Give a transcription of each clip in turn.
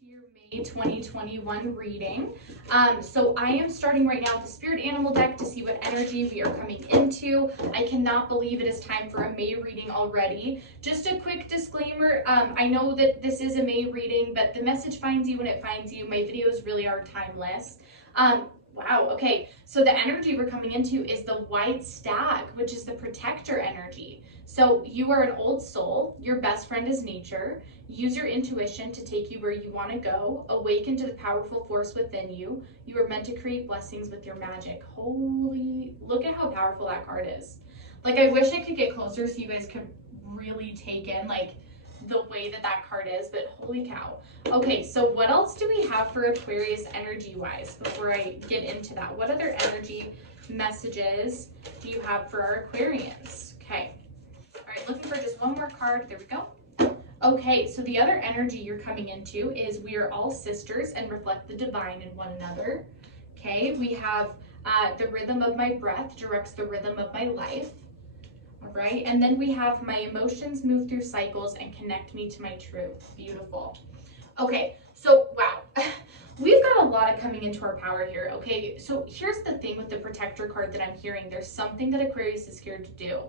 to your May 2021 reading. So I am starting right now with the Spirit Animal deck to see what energy we are coming into. I cannot believe it is time for a May reading already. Just a quick disclaimer, I know that this is a May reading, but the message finds you when it finds you. My videos really are timeless. Wow, okay, so the energy we're coming into is the White Stag, which is the protector energy. So you are an old soul, your best friend is nature. Use your intuition to take you where you want to go. Awaken to the powerful force within you. You are meant to create blessings with your magic. Holy, look at how powerful that card is. Like, I wish I could get closer so you guys could really take in like the way that that card is, but holy cow. Okay, so what else do we have for Aquarius energy wise before I get into that? What other energy messages do you have for our Aquarians? Okay, all right, looking for just one more card. There we go. Okay, so the other energy you're coming into is we are all sisters and reflect the divine in one another. Okay, we have the rhythm of my breath directs the rhythm of my life. All right, and then we have my emotions move through cycles and connect me to my truth. Beautiful. Okay, so wow, we've got a lot of coming into our power here. Okay, so here's the thing with the protector card that I'm hearing. There's something that Aquarius is scared to do.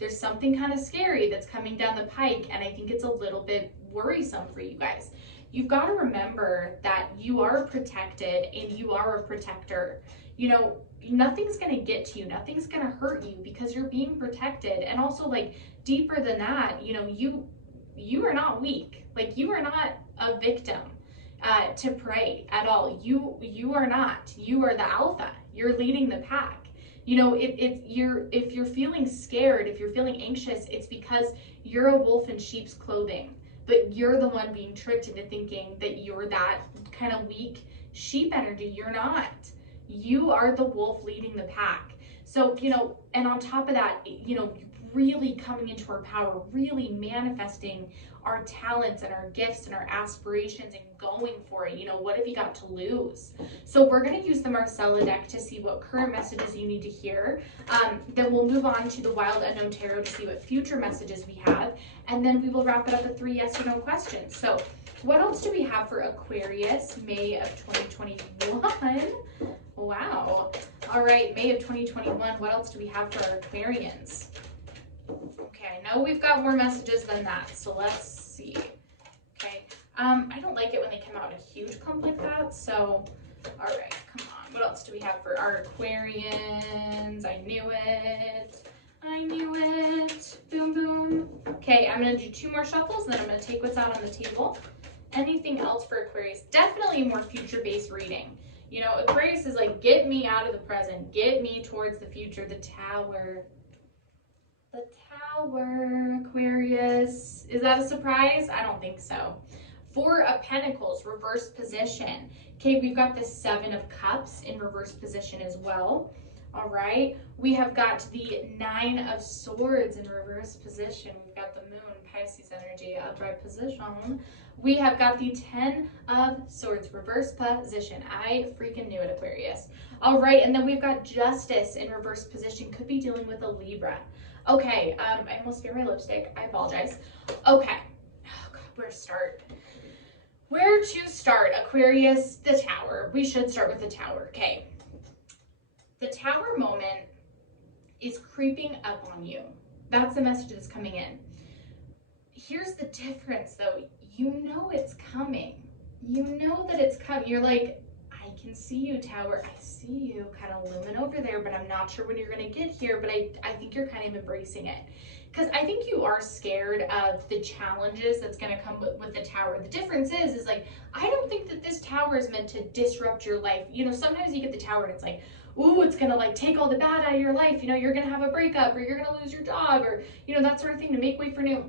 There's something kind of scary that's coming down the pike, and I think it's a little bit worrisome for you guys. You've got to remember that you are protected and you are a protector. You know, nothing's going to get to you, nothing's going to hurt you because you're being protected. And also, like, deeper than that, you know, you are not weak. Like, you are not a victim to prey at all. You are not. You are the alpha. You're leading the pack. You know, if you're feeling scared, if you're feeling anxious, it's because you're a wolf in sheep's clothing. But you're the one being tricked into thinking that you're that kind of weak sheep energy. You're not. You are the wolf leading the pack. So, you know, and on top of that, you know, really coming into our power, really manifesting our talents and our gifts and our aspirations and going for it. You know, what have you got to lose? So we're going to use the Marcella deck to see what current messages you need to hear. Then we'll move on to the Wild Unknown Tarot to see what future messages we have. And then we will wrap it up with 3 yes or no questions. So what else do we have for Aquarius, May of 2021? Wow. All right, May of 2021. What else do we have for our Aquarians? Okay, I know we've got more messages than that, so let's see. Okay, I don't like it when they come out in a huge clump like that, so, all right, come on. What else do we have for our Aquarians? I knew it. I knew it. Boom, boom. Okay, I'm going to do 2 more shuffles, and then I'm going to take what's out on the table. Anything else for Aquarius? Definitely a more future-based reading. You know, Aquarius is like, get me out of the present. Get me towards the future. The Tower. The Tower, Aquarius. Is that a surprise? I don't think so. 4 of Pentacles, reverse position. Okay, we've got the 7 of Cups in reverse position as well. All right, we have got the 9 of Swords in reverse position. We've got the Moon, Pisces energy, upright position. We have got the 10 of Swords, reverse position. I freaking knew it, Aquarius. All right, and then we've got Justice in reverse position. Could be dealing with a Libra. Okay, I almost spilled my lipstick. I apologize. Okay, oh God, where to start? Where to start? Aquarius, the Tower. We should start with the Tower. Okay. The Tower moment is creeping up on you. That's the message that's coming in. Here's the difference, though. You know it's coming. You know that it's coming. You're like, I can see you, Tower. I see you kind of looming over there, but I'm not sure when you're going to get here, but I think you're kind of embracing it. Because I think you are scared of the challenges that's going to come with the Tower. The difference is like, I don't think that this Tower is meant to disrupt your life. You know, sometimes you get the Tower and it's like, ooh, it's going to like take all the bad out of your life. You know, you're going to have a breakup or you're going to lose your job or, you know, that sort of thing to make way for new.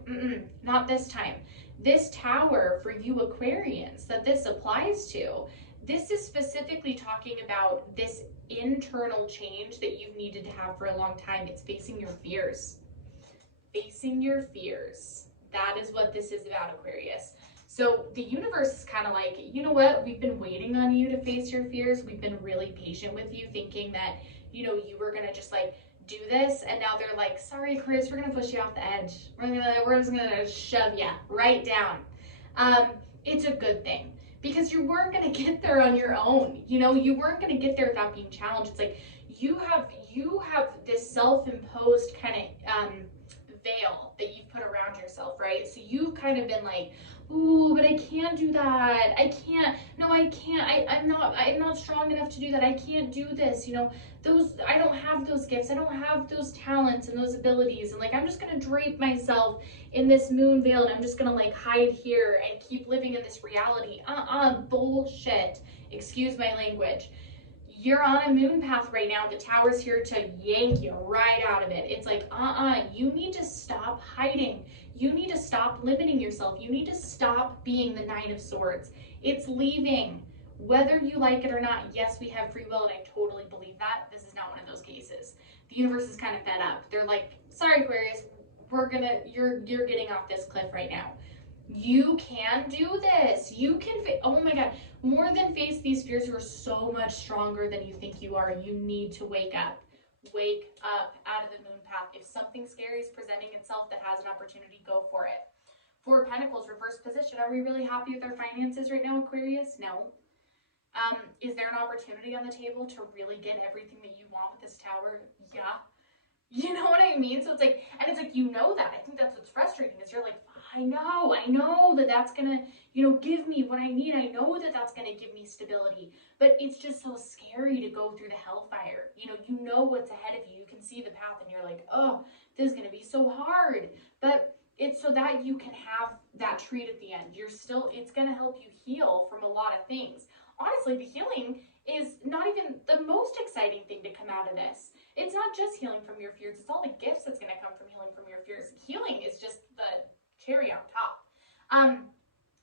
Not this time. This Tower for you Aquarians that this applies to, this is specifically talking about this internal change that you've needed to have for a long time. It's facing your fears. Facing your fears. That is what this is about, Aquarius. So the universe is kind of like, you know what? We've been waiting on you to face your fears. We've been really patient with you, thinking that, you know, you were going to just like do this. And now they're like, sorry, Aquarius, we're going to push you off the edge. We're just going to shove you right down. It's a good thing. because you weren't going to get there on your own. You know, you weren't going to get there without being challenged. It's like you have this self-imposed kind of veil that you've put around yourself, right? So you've kind of been like, ooh, but I can't do that. I can't. No, I can't. I'm not strong enough to do that. I can't do this. You know, I don't have those gifts. I don't have those talents and those abilities. And like, I'm just going to drape myself in this moon veil and I'm just going to like hide here and keep living in this reality. Bullshit. Excuse my language. You're on a moon path right now. The tower's here to yank you right out of it. It's like, you need to stop hiding. You need to stop limiting yourself. You need to stop being the Nine of Swords. It's leaving. Whether you like it or not, yes, we have free will, and I totally believe that. This is not one of those cases. The universe is kind of fed up. They're like, sorry, Aquarius, you're getting off this cliff right now. You can do this. You can, oh my God, more than face these fears, you are so much stronger than you think you are. You need to wake up. Wake up out of the moon path. If something scary is presenting itself that has an opportunity, go for it. Four of Pentacles, reverse position. Are we really happy with our finances right now, Aquarius? No. Is there an opportunity on the table to really get everything that you want with this tower? Yeah. You know what I mean? So it's like, and it's like, you know that. I think that's what's frustrating is you're like, I know that that's going to, you know, give me what I need. I know that that's going to give me stability, but it's just so scary to go through the hellfire. You know what's ahead of you. You can see the path and you're like, oh, this is going to be so hard. But it's so that you can have that treat at the end. It's going to help you heal from a lot of things. Honestly, the healing is not even the most exciting thing to come out of this. It's not just healing from your fears. It's all the gifts that's going to come from healing from your fears. Healing is just the cherry on top.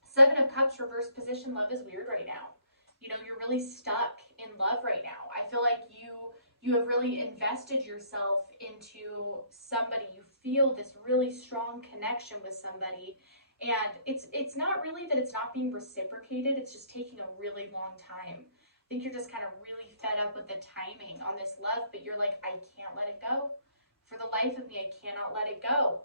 Seven of Cups, reverse position. Love is weird right now. You know, you're really stuck in love right now. I feel like you have really invested yourself into somebody. You feel this really strong connection with somebody. And it's not really that it's not being reciprocated. It's just taking a really long time. I think you're just kind of really fed up with the timing on this love, but you're like, I can't let it go. For the life of me, I cannot let it go.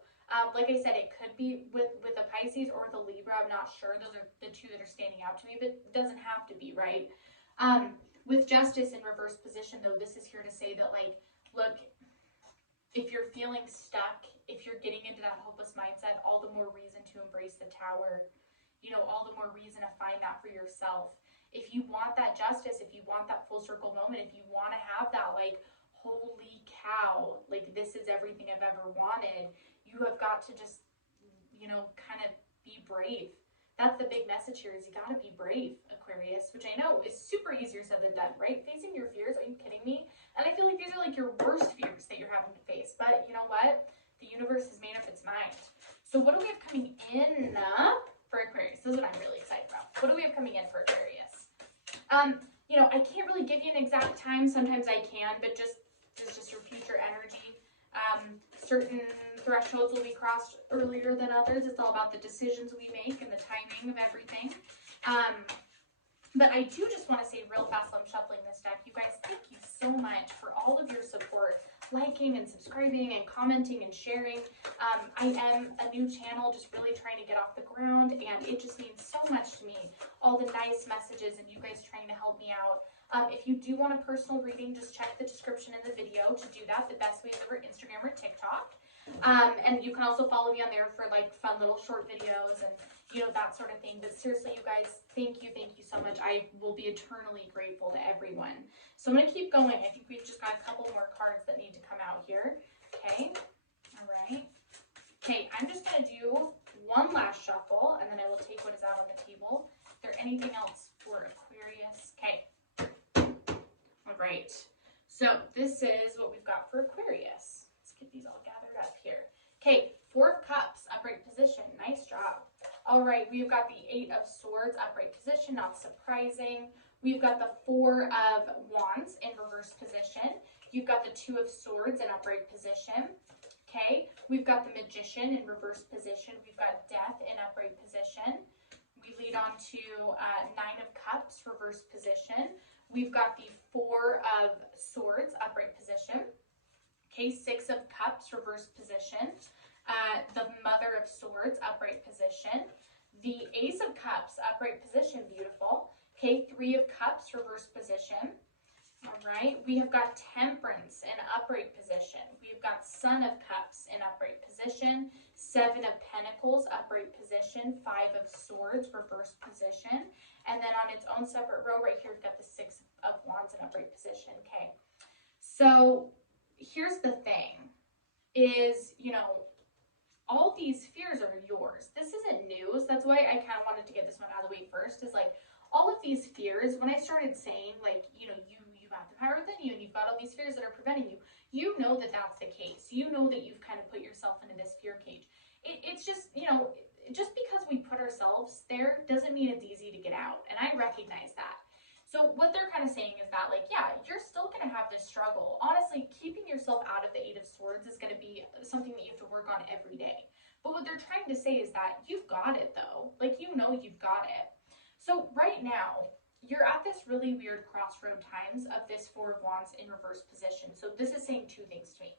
Like I said, it could be with the Pisces or the Libra. I'm not sure. Those are the two that are standing out to me, but it doesn't have to be, right? With Justice in reverse position, though, this is here to say that, like, look, if you're feeling stuck, if you're getting into that hopeless mindset, all the more reason to embrace the Tower. You know, all the more reason to find that for yourself. If you want that justice, if you want that full circle moment, if you want to have that, like, holy cow, like, this is everything I've ever wanted, you have got to just, you know, kind of be brave. That's the big message here is you got to be brave, Aquarius, which I know is super easier said than done, right? Facing your fears, are you kidding me? And I feel like these are like your worst fears that you're having to face. But you know what? The universe has made up its mind. So what do we have coming in for Aquarius? This is what I'm really excited about. What do we have coming in for Aquarius? You know, I can't really give you an exact time. Sometimes I can, but this is just your future energy. Certain thresholds will be crossed earlier than others. It's all about the decisions we make and the timing of everything. But I do just want to say real fast while I'm shuffling this deck, you guys, thank you so much for all of your support, liking and subscribing and commenting and sharing. I am a new channel, just really trying to get off the ground, and it just means so much to me. All the nice messages and you guys trying to help me out. If you do want a personal reading, just check the description in the video to do that. The best way is over Instagram or TikTok. And you can also follow me on there for like fun little short videos and, you know, that sort of thing. But seriously, you guys, thank you so much. I will be eternally grateful to everyone. So I'm going to keep going. I think we've just got a couple more cards that need to come out here. Okay. All right. Okay. I'm just going to do one last shuffle and then I will take what is out on the table. Is there anything else for Aquarius? Okay. All right. So this is what we've got for Aquarius. Let's get these all gathered up here. Okay. Four of Cups, upright position. Nice job. All right, we've got the Eight of Swords, upright position, not surprising. We've got the Four of Wands in reverse position. You've got the Two of Swords in upright position. Okay, we've got the Magician in reverse position. We've got Death in upright position. We lead on to Nine of Cups, reverse position. We've got the Four of Swords, upright position. Okay, Six of Cups, reverse position. The Mother of Swords, upright position. The Ace of Cups, upright position, beautiful. Cups, reverse position. All right, we have got Temperance in upright position. We've got Son of Cups in upright position, Seven of Pentacles, upright position, Five of Swords, reverse position. And then on its own separate row right here, we've got the Six of Wands in upright position, okay? So here's the thing is, you know, all these fears are yours. This isn't news. That's why I kind of wanted to get this one out of the way first, is like, all of these fears, when I started saying, like, you know, you have the power within you and you've got all these fears that are preventing you, you know that that's the case. You know that you've kind of put yourself into this fear cage. It's just, you know, just because we put ourselves there doesn't mean it's easy to get out. And I recognize that. So what they're kind of saying is that, like, yeah, you're still going to have this struggle. Honestly, keeping yourself out of the Eight of Swords is going to be something that you have to work on every day. But what they're trying to say is that you've got it, though. Like, you know you've got it. So right now, you're at this really weird crossroad times of this Four of Wands in reverse position. So this is saying two things to me.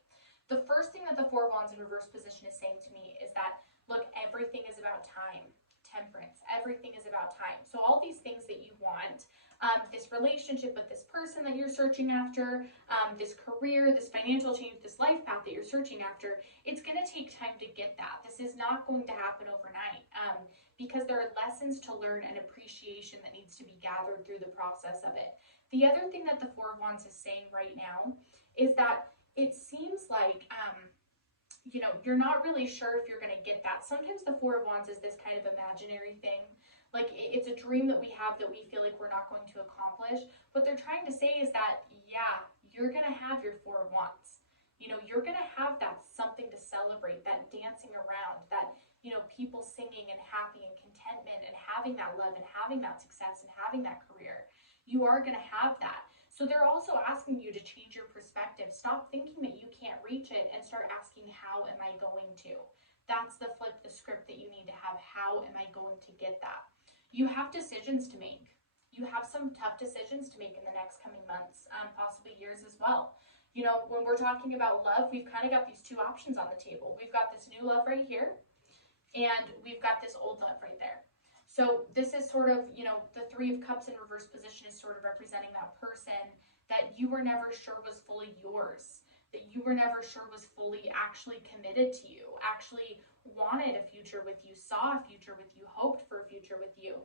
The first thing that the Four of Wands in reverse position is saying to me is that, look, everything is about time. Temperance, everything is about time. So all these things that you want, this relationship with this person that you're searching after, this career, this financial change, this life path that you're searching after, it's going to take time to get that. This is not going to happen overnight, because there are lessons to learn and appreciation that needs to be gathered through the process of it. The other thing that the Four of Wands is saying right now is that it seems like, you know, you're not really sure if you're going to get that. Sometimes the Four of Wands is this kind of imaginary thing. Like, it's a dream that we have that we feel like we're not going to accomplish. What they're trying to say is that, yeah, you're going to have your Four of Wands. You know, you're going to have that something to celebrate, that dancing around, that, you know, people singing and happy and contentment and having that love and having that success and having that career. You are going to have that. So they're also asking you to change your perspective. Stop thinking that you can't reach it and start asking, how am I going to? That's the flip the script that you need to have. How am I going to get that? You have decisions to make. You have some tough decisions to make in the next coming months, possibly years as well. You know, when we're talking about love, we've kind of got these two options on the table. We've got this new love right here, and we've got this old love right there. So this is sort of, you know, the Three of Cups in reverse position is sort of representing that person that you were never sure was fully yours, that you were never sure was fully actually committed to you, actually wanted a future with you, saw a future with you, hoped for a future with you.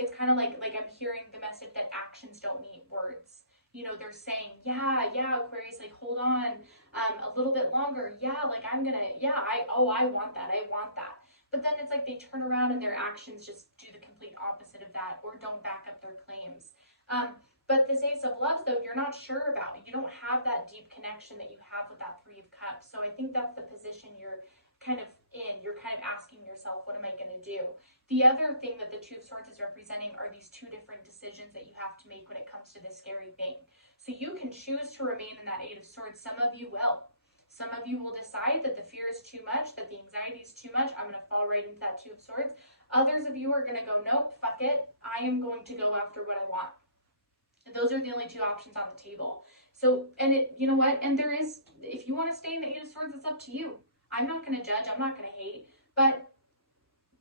It's kind of like I'm hearing the message that actions don't meet words. You know, they're saying, yeah, Aquarius, like, hold on a little bit longer. Yeah, like, I'm gonna, yeah, I want that. I want that. But then it's like they turn around and their actions just do the complete opposite of that, or don't back up their claims. But this Ace of Loves, though, you're not sure about. You don't have that deep connection that you have with that Three of Cups. So I think that's the position you're kind of in. You're kind of asking yourself, what am I going to do? The other thing that the Two of Swords is representing are these two different decisions that you have to make when it comes to this scary thing. So you can choose to remain in that Eight of Swords. Some of you will. Some of you will decide that the fear is too much, that the anxiety is too much. I'm going to fall right into that Two of Swords. Others of you are going to go, nope, fuck it. I am going to go after what I want. Those are the only two options on the table. So, and it, you know what? And there is, if you want to stay in the Eight of Swords, it's up to you. I'm not going to judge. I'm not going to hate. But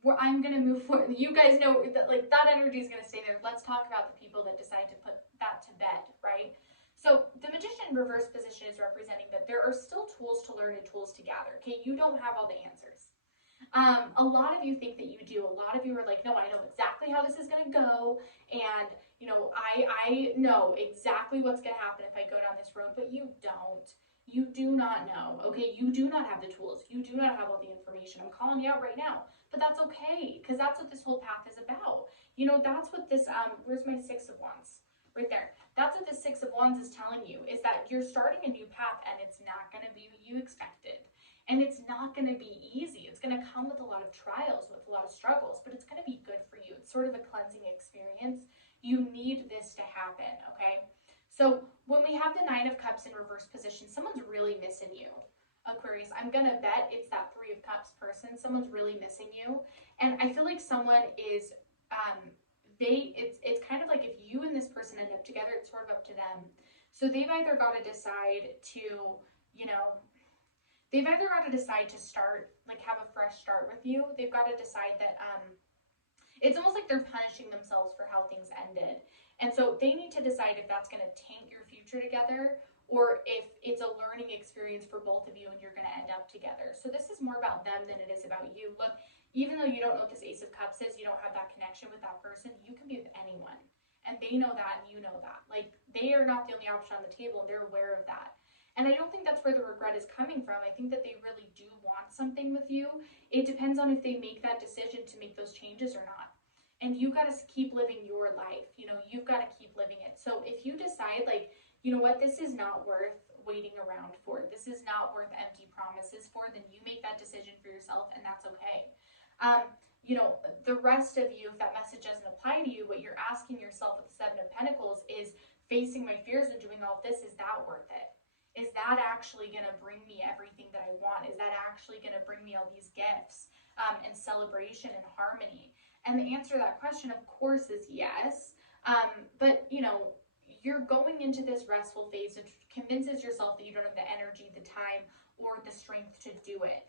I'm going to move forward. You guys know that, like, that energy is going to stay there. Let's talk about the people that decide to put that to bed, right? So the Magician in reverse position is representing that there are still tools to learn and tools to gather. Okay, you don't have all the answers. A lot of you think that you do. A lot of you are like, no, I know exactly how this is going to go. And, you know, I know exactly what's going to happen if I go down this road, but you don't. You do not know, okay? You do not have the tools. You do not have all the information. I'm calling you out right now, but that's okay, because that's what this whole path is about. You know, that's what this, where's my Six of Wands? Right there. That's what the Six of Wands is telling you, is that you're starting a new path and it's not going to be what you expected. And it's not going to be easy. It's going to come with a lot of trials, with a lot of struggles, but it's going to be good for you. It's sort of a cleansing experience. You need this to happen, okay? So when we have the Nine of Cups in reverse position, someone's really missing you, Aquarius. I'm going to bet it's that Three of Cups person. Someone's really missing you. And I feel like someone is, it's kind of like if you and this person end up together, it's sort of up to them. So they've either got to decide to, you know, they've either got to decide to start, like, have a fresh start with you. They've got to decide that, it's almost like they're punishing themselves for how things ended. And so they need to decide if that's going to taint your future together, or if it's a learning experience for both of you and you're going to end up together. So this is more about them than it is about you. Look, even though you don't know what this Ace of Cups is, you don't have that connection with that person, you can be with anyone. And they know that and you know that. Like, they are not the only option on the table and they're aware of that. And I don't think that's where the regret is coming from. I think that they really do want something with you. It depends on if they make that decision to make those changes or not. And you got to keep living your life. You know, you've got to keep living it. So if you decide, like, you know what, this is not worth waiting around for, this is not worth empty promises for, then you make that decision for yourself, and that's okay. You know, the rest of you, if that message doesn't apply to you, what you're asking yourself with the Seven of Pentacles is, facing my fears and doing all of this, is that worth it? Is that actually going to bring me everything that I want? Is that actually going to bring me all these gifts and celebration and harmony? And the answer to that question, of course, is yes. But, you know, you're going into this restful phase which convinces yourself that you don't have the energy, the time, or the strength to do it.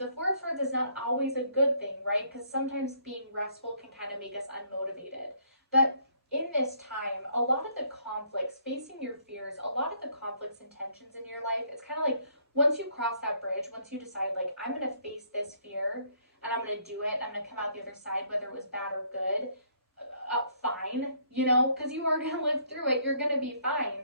The Four of Swords is not always a good thing, right? Because sometimes being restful can kind of make us unmotivated. But in this time, a lot of the conflicts, facing your fears, a lot of the conflicts and tensions in your life, it's kind of like once you cross that bridge, once you decide, like, I'm going to face this fear and I'm going to do it, I'm going to come out the other side, whether it was bad or good, fine, you know, because you are going to live through it, you're going to be fine.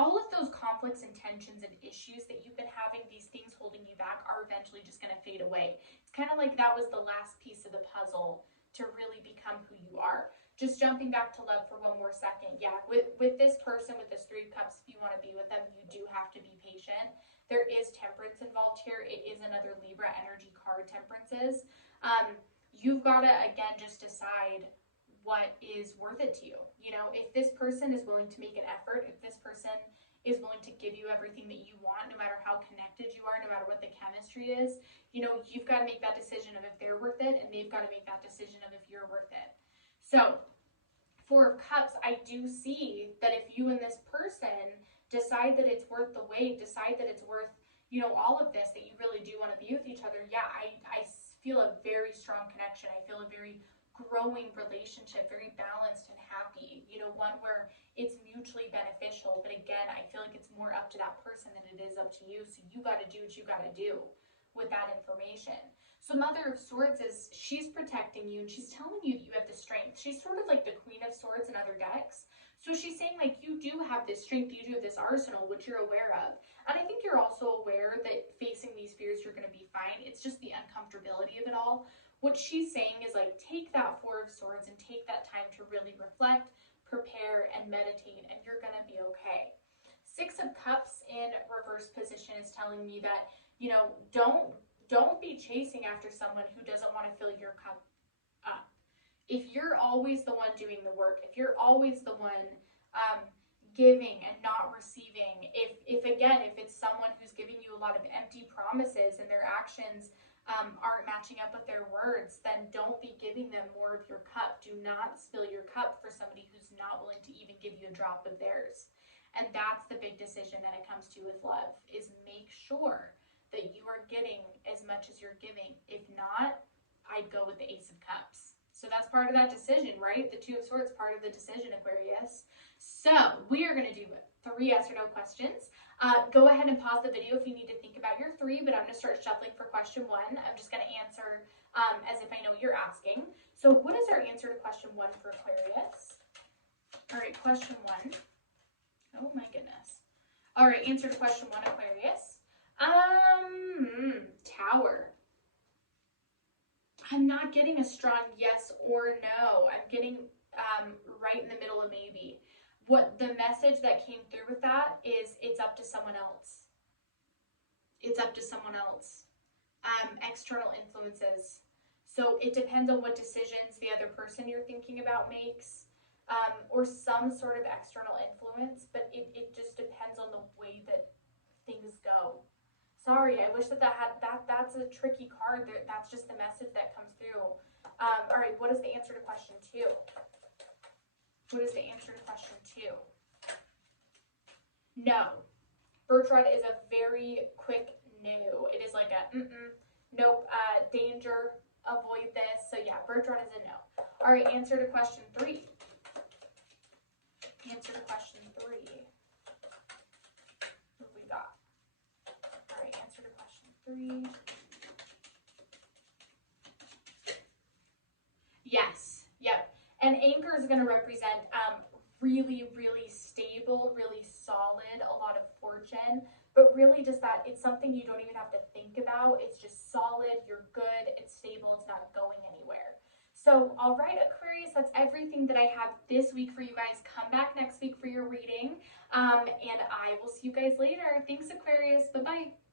All of those conflicts and tensions and issues that you've been having, these things holding you back, are eventually just going to fade away. It's kind of like that was the last piece of the puzzle to really become who you are. Just jumping back to love for one more second. Yeah, with this person, with this Three of Cups, if you want to be with them, you do have to be patient. There is Temperance involved here. It is another Libra energy card, Temperance is. You've got to, again, just decide what is worth it to you. You know, if this person is willing to make an effort, if this person is willing to give you everything that you want, no matter how connected you are, no matter what the chemistry is, you know, you've got to make that decision of if they're worth it, and they've got to make that decision of if you're worth it. So, Four of Cups, I do see that if you and this person decide that it's worth the wait, decide that it's worth, you know, all of this, that you really do want to be with each other, yeah, I feel a very strong connection. I feel a very growing relationship, very balanced and happy, you know, one where it's mutually beneficial. But again, I feel like it's more up to that person than it is up to you. So you got to do what you got to do with that information. So Mother of Swords is, she's protecting you and she's telling you that you have the strength. She's sort of like the Queen of Swords in other decks. So she's saying, like, you do have this strength, you do have this arsenal, which you're aware of. And I think you're also aware that facing these fears, you're going to be fine. It's just the uncomfortability of it all. What she's saying is, like, take that Four of Swords and take that time to really reflect, prepare, and meditate, and you're going to be okay. Six of Cups in reverse position is telling me that, you know, don't be chasing after someone who doesn't want to fill your cup up. If you're always the one doing the work, if you're always the one giving and not receiving, if it's someone who's giving you a lot of empty promises and their actions aren't matching up with their words, then don't be giving them more of your cup. Do not spill your cup for somebody who's not willing to even give you a drop of theirs. And that's the big decision that it comes to with love, is make sure that you are getting as much as you're giving. If not, I'd go with the Ace of Cups. So that's part of that decision, right? The Two of Swords, part of the decision, Aquarius. So we are going to do 3 yes or no questions. Go ahead and pause the video if you need to think about your 3, but I'm going to start shuffling for question 1. I'm just going to answer as if I know you're asking. So what is our answer to question 1 for Aquarius? All right, question 1. Oh my goodness. All right, answer to question 1, Aquarius. Tower. I'm not getting a strong yes or no. I'm getting right in the middle of maybe. What the message that came through with that is, it's up to someone else. It's up to someone else. External influences. So it depends on what decisions the other person you're thinking about makes, or some sort of external influence, but it just depends on the way that things go. Sorry, I wish that's a tricky card. That's just the message that comes through. All right, what is the answer to question 2? What is the answer to question 2? No. Birthright is a very quick no. It is like a nope, danger, avoid this. So yeah, birthright is a no. All right, answer to question 3. energy. Yes, yep. And anchor is going to represent really, really stable, really solid, a lot of fortune, but really just that it's something you don't even have to think about. It's just solid, you're good, it's stable, it's not going anywhere. So, all right, Aquarius, that's everything that I have this week for you guys. Come back next week for your reading, and I will see you guys later. Thanks, Aquarius. Bye-bye.